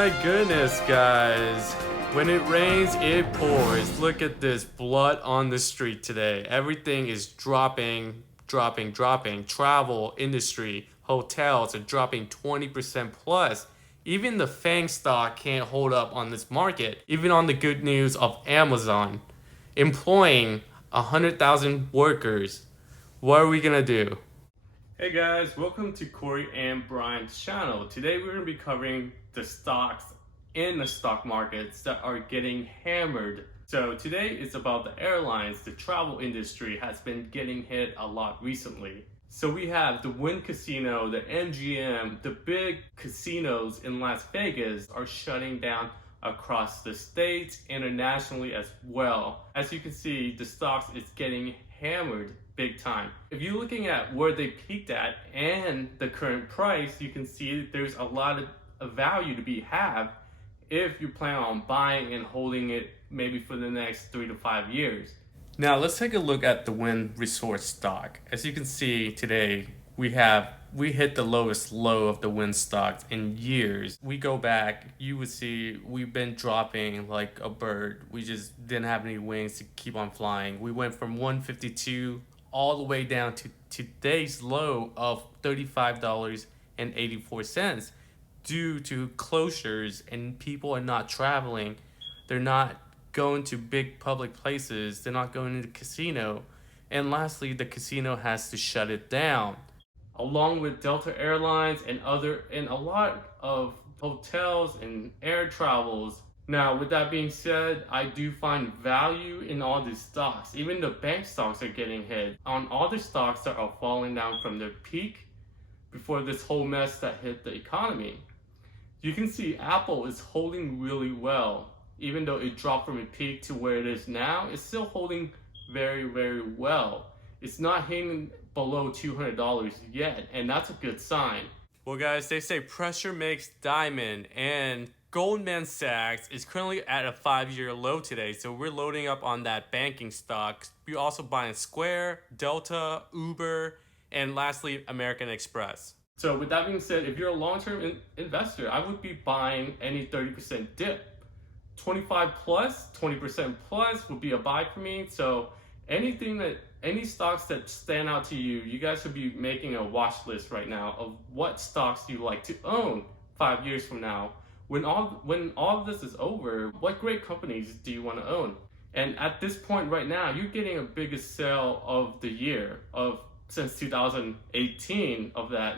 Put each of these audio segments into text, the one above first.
my goodness, guys. When it rains, it pours. Look at this blood on the street today. Everything is dropping, dropping, dropping. Travel, industry, hotels are dropping 20% plus. Even the FANG stock can't hold up on this market, even on the good news of Amazon employing 100,000 workers. What are we gonna do? Hey guys, welcome to Corey and Brian's channel. Today we're going to be covering the stocks in the stock markets that are getting hammered. So today is about the airlines. The travel industry has been getting hit a lot recently. So we have the Wynn Casino, the MGM, the big casinos in Las Vegas are shutting down across the states, internationally as well. As you can see, the stocks is getting hammered big time. If you're looking at where they peaked at and the current price, you can see that there's a lot of value to be had if you plan on buying and holding it maybe for the next 3 to 5 years. Now let's take a look at the Wynn Resort stock. As you can see today, we hit the lowest low of the Wynn stocks in years. We go back, you would see we've been dropping like a bird. We just didn't have any wings to keep on flying. We went from 152 all the way down to today's low of $35.84 due to closures, and people are not traveling. They're not going to big public places. They're not going to the casino. And lastly, the casino has to shut it down, along with Delta Airlines and a lot of hotels and air travels. Now, with that being said, I do find value in all these stocks. Even the bank stocks are getting hit on all the stocks that are falling down from their peak before this whole mess that hit the economy. You can see Apple is holding really well. Even though it dropped from a peak to where it is now, it's still holding very, very well. It's not hitting below $200 yet, and that's a good sign. Well, guys, they say pressure makes diamond, and Goldman Sachs is currently at a 5-year low today, so we're loading up on that banking stock. We're also buying Square, Delta, Uber, and lastly, American Express. So with that being said, if you're a long-term investor, I would be buying any 30% dip. 25 plus, 20% plus would be a buy for me. So any stocks that stand out to you, you guys should be making a watch list right now of what stocks you like to own 5 years from now. When all of this is over, what great companies do you want to own? And at this point right now, you're getting a biggest sale of the year since 2018 of that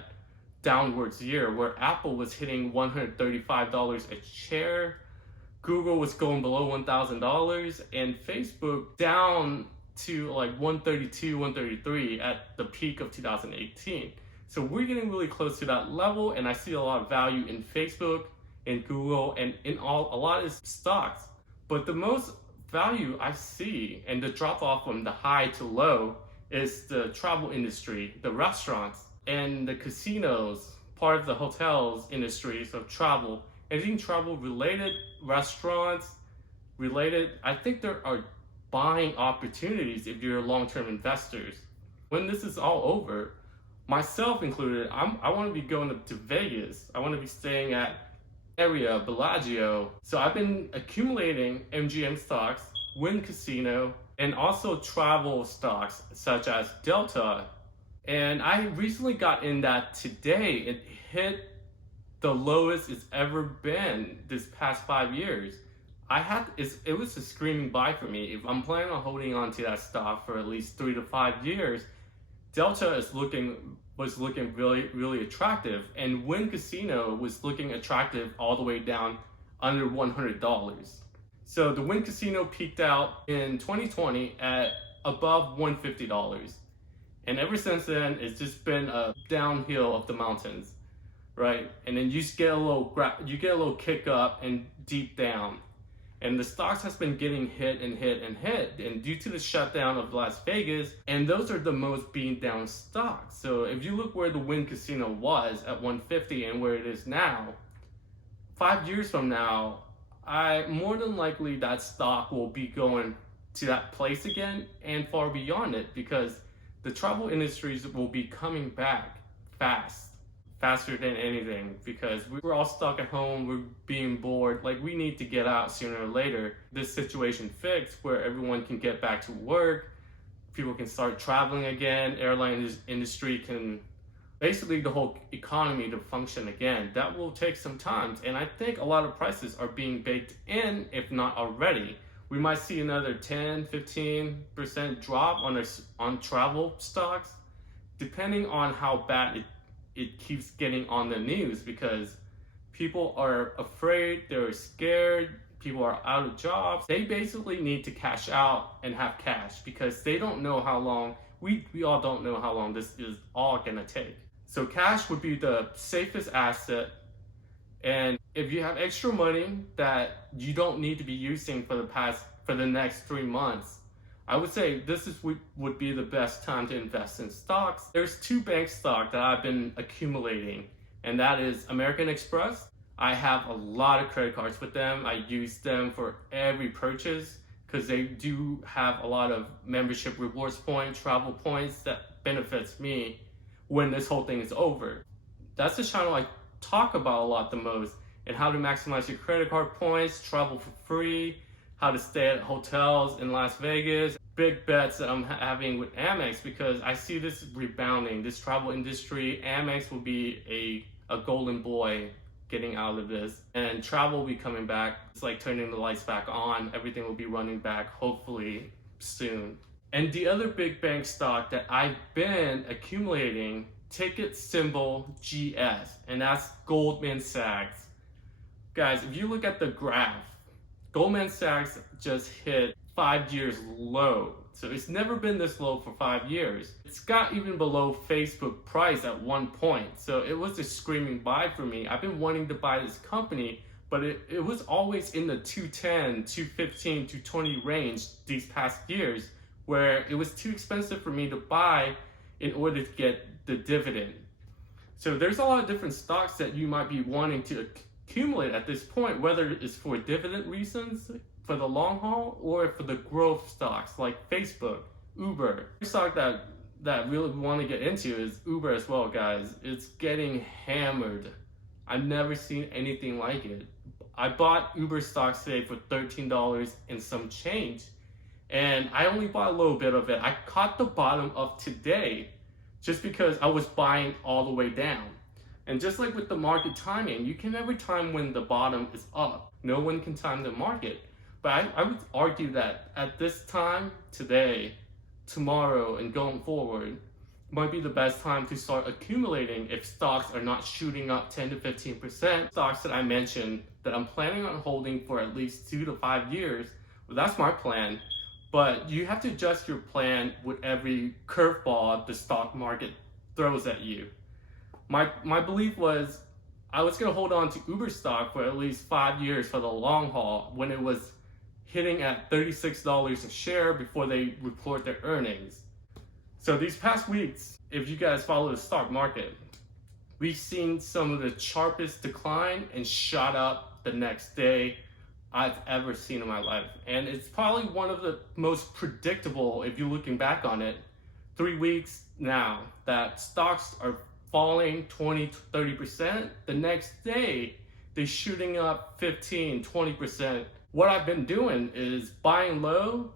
downwards year, where Apple was hitting $135 a share, Google was going below $1,000, and Facebook down to like 132, 133 at the peak of 2018. So we're getting really close to that level, and I see a lot of value in Facebook, in Google, and in a lot of stocks. But the most value I see, and the drop off from the high to low, is the travel industry, the restaurants, and the casinos, part of the hotels industry, so travel. Anything travel related, restaurants related, I think there are buying opportunities if you're long-term investors. When this is all over, myself included, I want to be going up to Vegas. I want to be staying at area, Bellagio. So I've been accumulating MGM stocks, Wynn Casino, and also travel stocks such as Delta. And I recently got in that today. It hit the lowest it's ever been this past 5 years. It was a screaming buy for me. If I'm planning on holding on to that stock for at least 3 to 5 years, Delta was looking really, really attractive, and Wynn Casino was looking attractive all the way down under $100. So the Wynn Casino peaked out in 2020 at above $150, and ever since then it's just been a downhill of the mountains, right? And then you just get a little kick up and deep down. And the stocks has been getting hit and hit and hit, and due to the shutdown of Las Vegas, and those are the most being down stocks. So if you look where the Wynn Casino was at 150 and where it is now, 5 years from now, more than likely that stock will be going to that place again and far beyond it, because the travel industries will be coming back fast. faster than anything, because we're all stuck at home, we're being bored. Like, we need to get out sooner or later. This situation fixed where everyone can get back to work, people can start traveling again, airline industry can, basically the whole economy to function again. That will take some time, and I think a lot of prices are being baked in, if not already. We might see another 10-15% drop on travel stocks, depending on how bad it keeps getting on the news, because people are afraid, they're scared, people are out of jobs. They basically need to cash out and have cash, because they don't know how long, we all don't know how long this is all gonna take. So cash would be the safest asset. And if you have extra money that you don't need to be using for the next 3 months, I would say would be the best time to invest in stocks. There's 2 bank stocks that I've been accumulating, and that is American Express. I have a lot of credit cards with them. I use them for every purchase because they do have a lot of membership rewards points, travel points that benefits me when this whole thing is over. That's the channel I talk about a lot the most, and how to maximize your credit card points, travel for free, how to stay at hotels in Las Vegas. Big bets that I'm having with Amex, because I see this rebounding, this travel industry. Amex will be a golden boy getting out of this, and travel will be coming back. It's like turning the lights back on. Everything will be running back, hopefully soon. And the other big bank stock that I've been accumulating, ticket symbol GS, and that's Goldman Sachs. Guys, if you look at the graph, Goldman Sachs just hit 5 years low. So it's never been this low for 5 years. It's got even below Facebook price at one point. So it was a screaming buy for me. I've been wanting to buy this company, but it was always in the 210, 215, 220 range these past years, where it was too expensive for me to buy in order to get the dividend. So there's a lot of different stocks that you might be wanting to accumulate at this point, whether it's for dividend reasons, for the long haul, or for the growth stocks like Facebook, Uber. The stock that really want to get into is Uber as well, guys. It's getting hammered. I've never seen anything like it. I bought Uber stocks today for $13 and some change, and I only bought a little bit of it. I caught the bottom of today just because I was buying all the way down. And just like with the market timing, you can never time when the bottom is up. No one can time the market. But I would argue that at this time, today, tomorrow, and going forward, might be the best time to start accumulating if stocks are not shooting up 10 to 15%. Stocks that I mentioned that I'm planning on holding for at least 2 to 5 years, well, that's my plan. But you have to adjust your plan with every curveball the stock market throws at you. My belief was I was going to hold on to Uber stock for at least 5 years for the long haul when it was hitting at $36 a share before they report their earnings. So these past weeks, if you guys follow the stock market, we've seen some of the sharpest decline and shot up the next day I've ever seen in my life. And it's probably one of the most predictable, if you're looking back on it, 3 weeks now that stocks are falling 20 to 30%. The next day, they're shooting up 15, 20%. What I've been doing is buying low,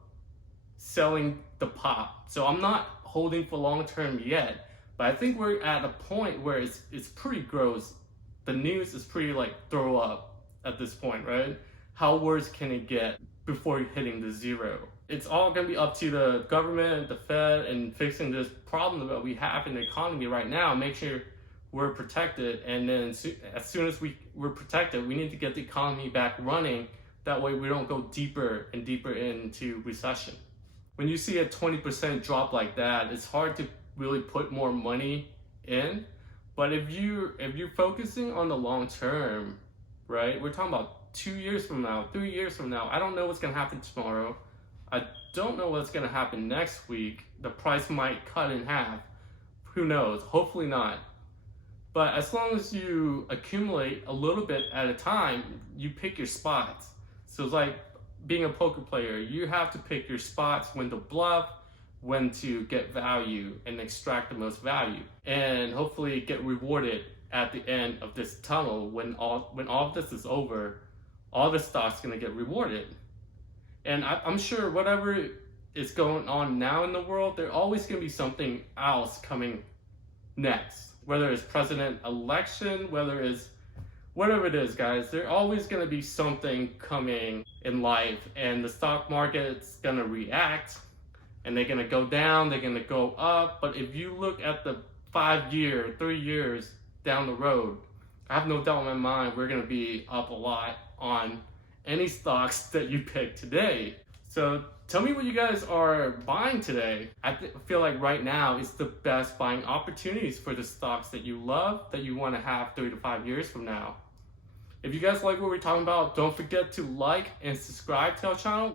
selling the pop. So I'm not holding for long term yet, but I think we're at a point where it's pretty gross. The news is pretty like throw up at this point, right? How worse can it get before hitting the zero? It's all going to be up to the government, the Fed, and fixing this problem that we have in the economy right now. Make sure we're protected, and then as soon as we're protected, we need to get the economy back running. That way we don't go deeper and deeper into recession. When you see a 20% drop like that, it's hard to really put more money in. But if you're focusing on the long term, right? We're talking about 2 years from now, 3 years from now. I don't know what's going to happen tomorrow. I don't know what's going to happen next week. The price might cut in half. Who knows? Hopefully not. But as long as you accumulate a little bit at a time, you pick your spots. So it's like being a poker player. You have to pick your spots, when to bluff, when to get value and extract the most value, and hopefully get rewarded at the end of this tunnel, when all of this is over, all the stock's gonna get rewarded. And I'm sure whatever is going on now in the world, there's always gonna be something else coming next. Whether it's president election, whether it's whatever it is, guys, there's always gonna be something coming in life, and the stock market's gonna react, and they're gonna go down, they're gonna go up. But if you look at the 5 year, 3 years down the road, I have no doubt in my mind we're gonna be up a lot on any stocks that you pick today. So tell me what you guys are buying today. I feel like right now is the best buying opportunities for the stocks that you love, that you want to have 3 to 5 years from now. If you guys like what we're talking about, don't forget to like and subscribe to our channel.